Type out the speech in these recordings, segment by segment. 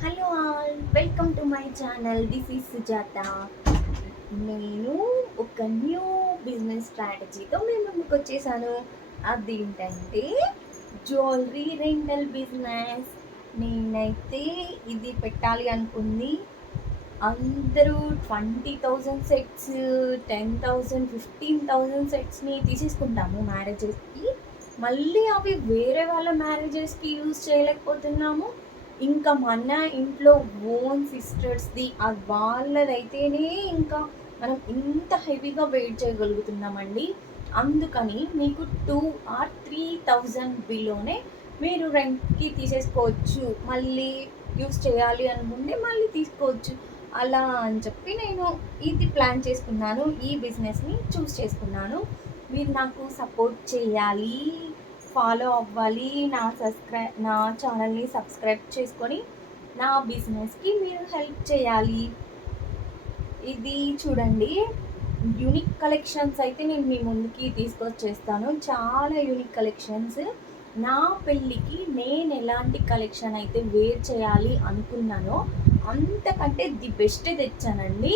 Hello all, welcome to my channel. This is Sujatha. నేను ఒక new business స్ట్రాటజీతో మేము ముందుకు వచ్చేసాను. అదేంటంటే జ్యువెలరీ రెంటల్ బిజినెస్. నేనైతే ఇది పెట్టాలి అనుకుంది. అందరూ 20,000 సెట్స్, 10,000, 15,000 సెట్స్ని తీసేసుకుంటాము మ్యారేజెస్కి. మళ్ళీ అవి వేరే వాళ్ళ మ్యారేజెస్కి యూజ్ చేయలేకపోతున్నాము. ఇంకా మన ఇంట్లో ఓన్ సిస్టర్స్ది అది వాళ్ళదైతేనే ఇంకా మనం ఇంత హెవీగా వెయిట్ చేయగలుగుతున్నామండి. అందుకని మీకు 2 or 3,000 బిలోనే మీరు రెంట్కి తీసేసుకోవచ్చు. మళ్ళీ యూస్ చేయాలి అనుకుంటే మళ్ళీ తీసుకోవచ్చు. అలా అని చెప్పి నేను ఇది ప్లాన్ చేసుకున్నాను. ఈ బిజినెస్ని చూస్ చేసుకున్నాను. మీరు నాకు సపోర్ట్ చేయాలి, ఫాలో అవ్వాలి, నా ఛానల్ని సబ్స్క్రైబ్ చేసుకొని నా బిజినెస్కి మీరు హెల్ప్ చేయాలి. ఇది చూడండి, యూనిక్ కలెక్షన్స్ అయితే నేను మీ ముందుకి తీసుకొచ్చేస్తాను. చాలా యూనిక్ కలెక్షన్స్. నా పెళ్ళికి నేను ఎలాంటి కలెక్షన్ అయితే వేర్ చేయాలి అనుకున్నానో అంతకంటే ది బెస్ట్ తెచ్చానండి.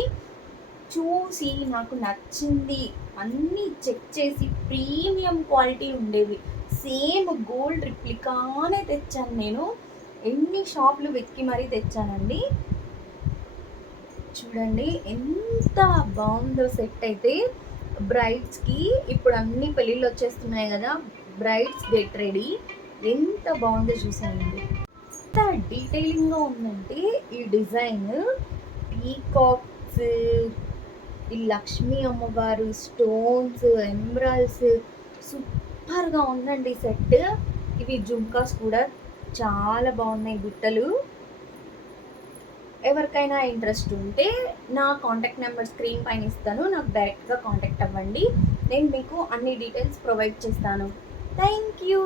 చూసి నాకు నచ్చింది అన్నీ చెక్ చేసి ప్రీమియం క్వాలిటీ ఉండేవి. సేమ్ గోల్డ్ రిప్లికానే తెచ్చాను. నేను ఎన్ని షాపులు వెతికి మరీ తెచ్చానండి. చూడండి ఎంత బాగుందో సెట్ అయితే. బ్రైడ్స్కి ఇప్పుడు అన్ని పెళ్ళిళ్ళు వచ్చేస్తున్నాయి కదా, బ్రైడ్స్ గెట్ రెడీ. ఎంత బాగుందో చూసానండి. ఎంత డీటెయిలింగ్గా ఉందంటే ఈ డిజైన్, పీకాక్స్, ఈ లక్ష్మీ అమ్మవారు, స్టోన్స్, ఎమరాల్డ్స్, సూపర్గా ఉందండి సెట్. ఇవి జుంకాస్ కూడా చాలా బాగున్నాయి, బుట్టలు. ఎవరికైనా ఇంట్రెస్ట్ ఉంటే నా కాంటాక్ట్ నెంబర్ స్క్రీన్ పైన ఇస్తాను, నాకు డైరెక్ట్గా కాంటాక్ట్ అవ్వండి. నేను మీకు అన్ని డీటెయిల్స్ ప్రొవైడ్ చేస్తాను. Thank you.